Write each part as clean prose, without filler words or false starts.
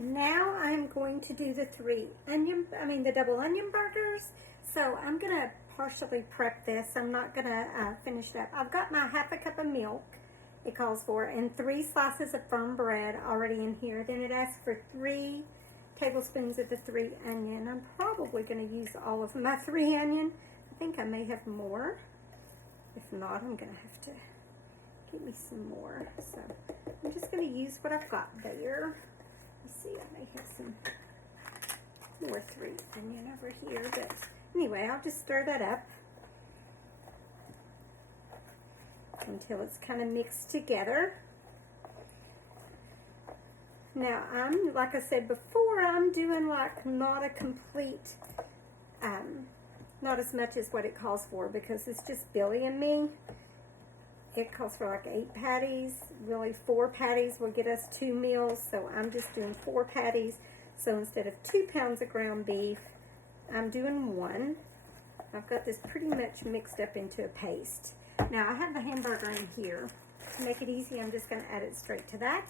Now I'm going to do the the double onion burgers. So I'm gonna partially prep this. I'm not gonna finish it up. I've got my half a cup of milk it calls for, and 3 slices of firm bread already in here. Then it asks for 3 tablespoons of the 3 onion. I'm probably gonna use all of my 3 onion. I think I may have more. If not, I'm gonna have to get me some more. So I'm just gonna use what I've got there. Let's see, I may have some more 3 onion over here, but anyway, I'll just stir that up until it's kind of mixed together. Now, like I said before, I'm doing like not a complete, not as much as what it calls for, because it's just Billy and me. It calls for like 8 patties. Really, 4 patties will get us 2 meals, so I'm just doing 4 patties. So instead of 2 pounds of ground beef, I'm doing 1. I've got this pretty much mixed up into a paste. Now I have the hamburger in here. To make it easy, I'm just going to add it straight to that.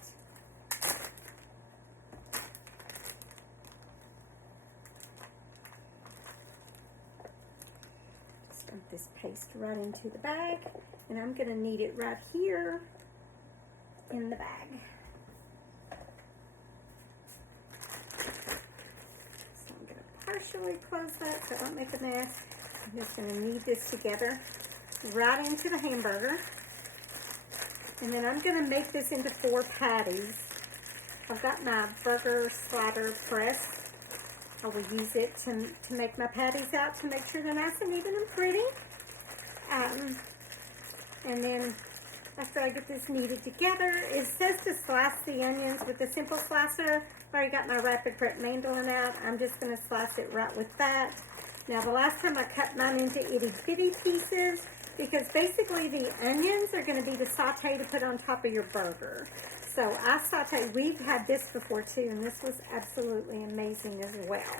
Just dump this paste right into the bag, and I'm going to knead it right here in the bag. So I'm going to partially close that so I don't make a mess. I'm just going to knead this together right into the hamburger. And then I'm going to make this into 4 patties. I've got my burger slider press. I will use it to make my patties out to make sure they're nice and even and pretty. And then after I get this kneaded together, it says to slice the onions with a simple slicer. I've already got my Rapid Prep mandolin out. I'm just going to slice it right with that. Now, the last time I cut mine into itty bitty pieces, because basically the onions are going to be the saute to put on top of your burger. So I saute, we've had this before too, and this was absolutely amazing as well.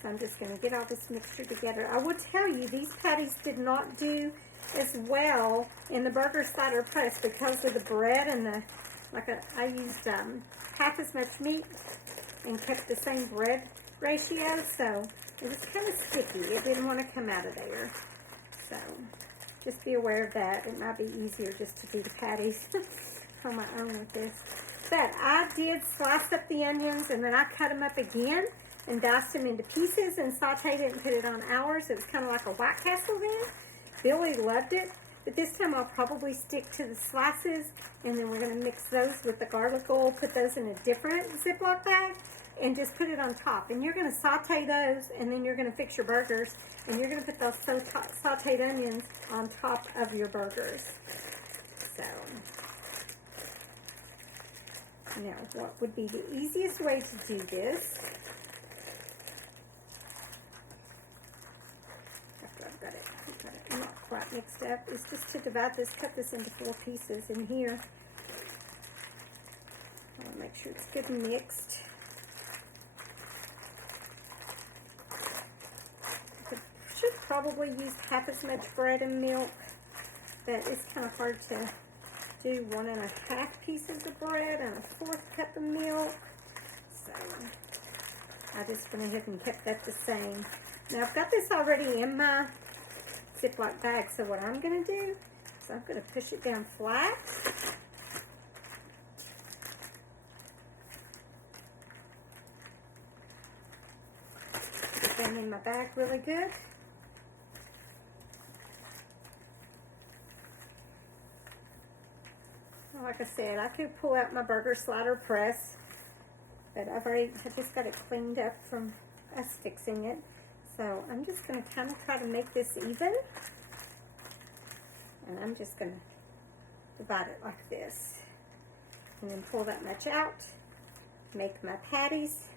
So I'm just going to get all this mixture together. I will tell you, these patties did not do as well in the burger slider press because of the bread and the, I used half as much meat and kept the same bread ratio, so it was kind of sticky. It didn't want to come out of there. So just be aware of that. It might be easier just to do the patties on my own with this. But I did slice up the onions, and then I cut them up again and diced them into pieces and sauteed it and put it on ours. It was kind of like a White Castle then. Billy loved it. But this time I'll probably stick to the slices, and then we're going to mix those with the garlic oil, put those in a different Ziploc bag, and just put it on top. And you're going to saute those, and then you're going to fix your burgers, and you're going to put those sauteed onions on top of your burgers. So, now what would be the easiest way to do this? After I've got it not quite mixed up, is just to divide this, cut this into 4 pieces in here. I want to make sure it's good and mixed. Should probably use half as much bread and milk, but it's kind of hard to do 1 1/2 pieces of bread and a 1/4 cup of milk. So I just went ahead and kept that the same. Now I've got this already in my Ziploc bag, so what I'm going to do is I'm going to push it down flat. Put it down in my bag really good. Like I said, I could pull out my burger slider press, but I just got it cleaned up from us fixing it. So I'm just going to kind of try to make this even, and I'm just going to divide it like this, and then pull that much out, make my patties.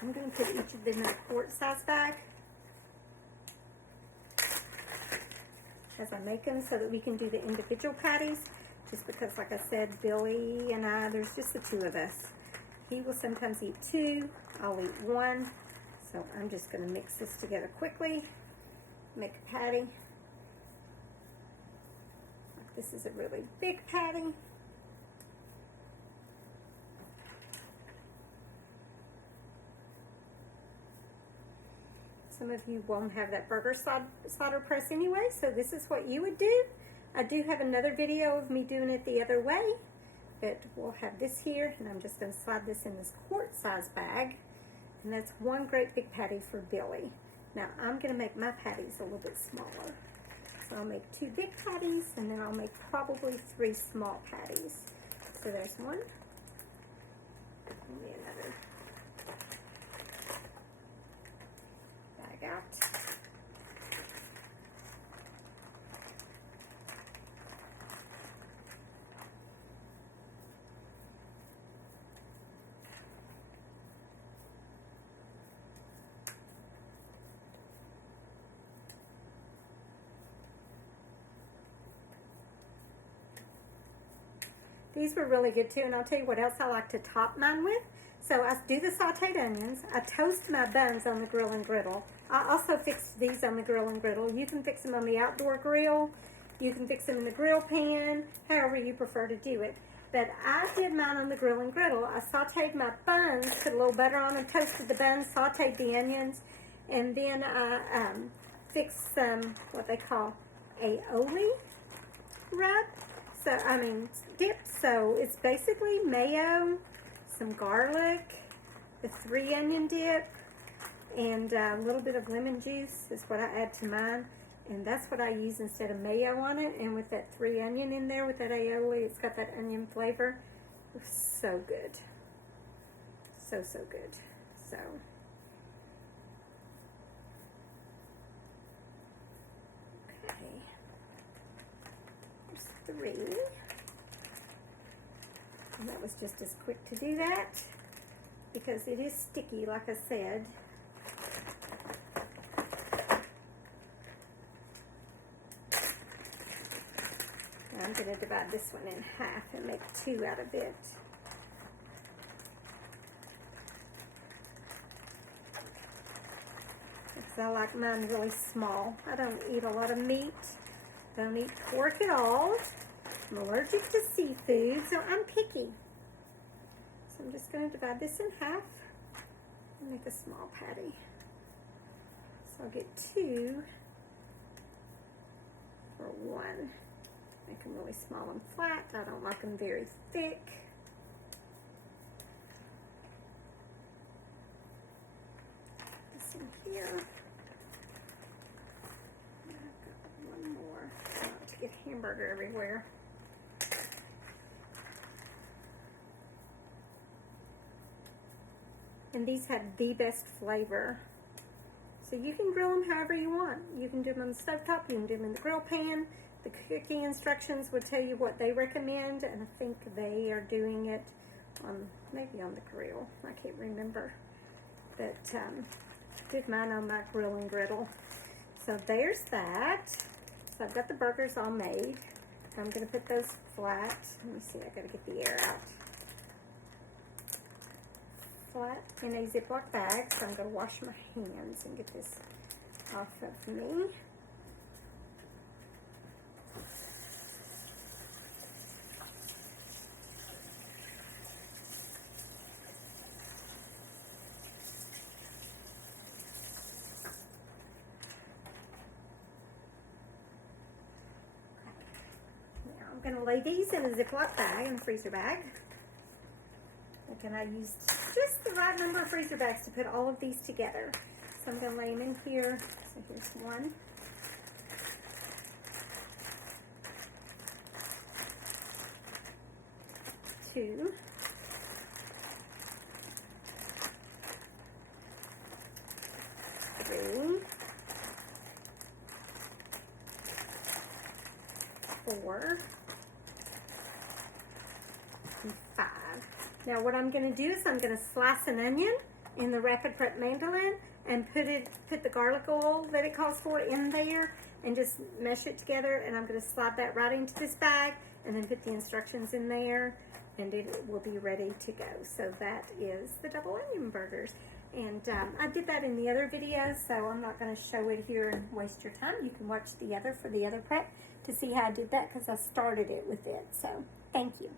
I'm going to put each of them in a quart-size bag as I make them, so that we can do the individual patties, just because, like I said, Billy and I, there's just the 2 of us. He will sometimes eat 2, I'll eat 1, so I'm just going to mix this together quickly, make a patty, like This is a really big patty. Some of you won't have that burger solder press anyway, so this is what you would do. I do have another video of me doing it the other way, but we'll have this here, and I'm just going to slide this in this quart size bag, and that's one great big patty for Billy. Now I'm going to make my patties a little bit smaller. So I'll make 2 big patties, and then I'll make probably 3 small patties. So there's one, and another bag out. These were really good too, and I'll tell you what else I like to top mine with. So I do the sauteed onions. I toast my buns on the grill and griddle. I also fix these on the grill and griddle. You can fix them on the outdoor grill. You can fix them in the grill pan, however you prefer to do it. But I did mine on the grill and griddle. I sauteed my buns, put a little butter on them, toasted the buns, sauteed the onions, and then I fixed some, what they call aioli rub. So, I mean, dip. So it's basically mayo, some garlic, the 3 onion dip, and a little bit of lemon juice is what I add to mine. And that's what I use instead of mayo on it. And with that 3 onion in there, with that aioli, it's got that onion flavor. It's so good. So, so good. So. Okay. There's 3. And that was just as quick to do that because it is sticky, like I said. Now I'm going to divide this one in half and make 2 out of it. Because I like mine really small. I don't eat a lot of meat. Don't eat pork at all. I'm allergic to seafood, so I'm picky. So I'm just going to divide this in half and make a small patty. So I'll get 2 for 1. Make them really small and flat. I don't like them very thick. This in here. I've got 1 more. I want to get hamburger everywhere. And these have the best flavor. So you can grill them however you want. You can do them on the stovetop, you can do them in the grill pan. The cooking instructions would tell you what they recommend, and I think they are doing it on, maybe on the grill. I can't remember. But did mine on my grill and griddle. So there's that. So I've got the burgers all made. I'm going to put those flat. Let me see, I got to get the air out. Flat in a Ziploc bag, so I'm going to wash my hands and get this off of me. Now I'm going to lay these in a Ziploc bag, in a freezer bag. And I used just the right number of freezer bags to put all of these together. So I'm going to lay them in here. So here's 1. 2. 3. 4. And 5. Now what I'm going to do is I'm going to slice an onion in the Rapid Prep mandolin and put the garlic oil that it calls for in there and just mesh it together, and I'm going to slide that right into this bag and then put the instructions in there, and it will be ready to go. So that is the double onion burgers. And I did that in the other video, so I'm not going to show it here and waste your time. You can watch the other for the other prep. to see how I did that because I started it with it. So, thank you.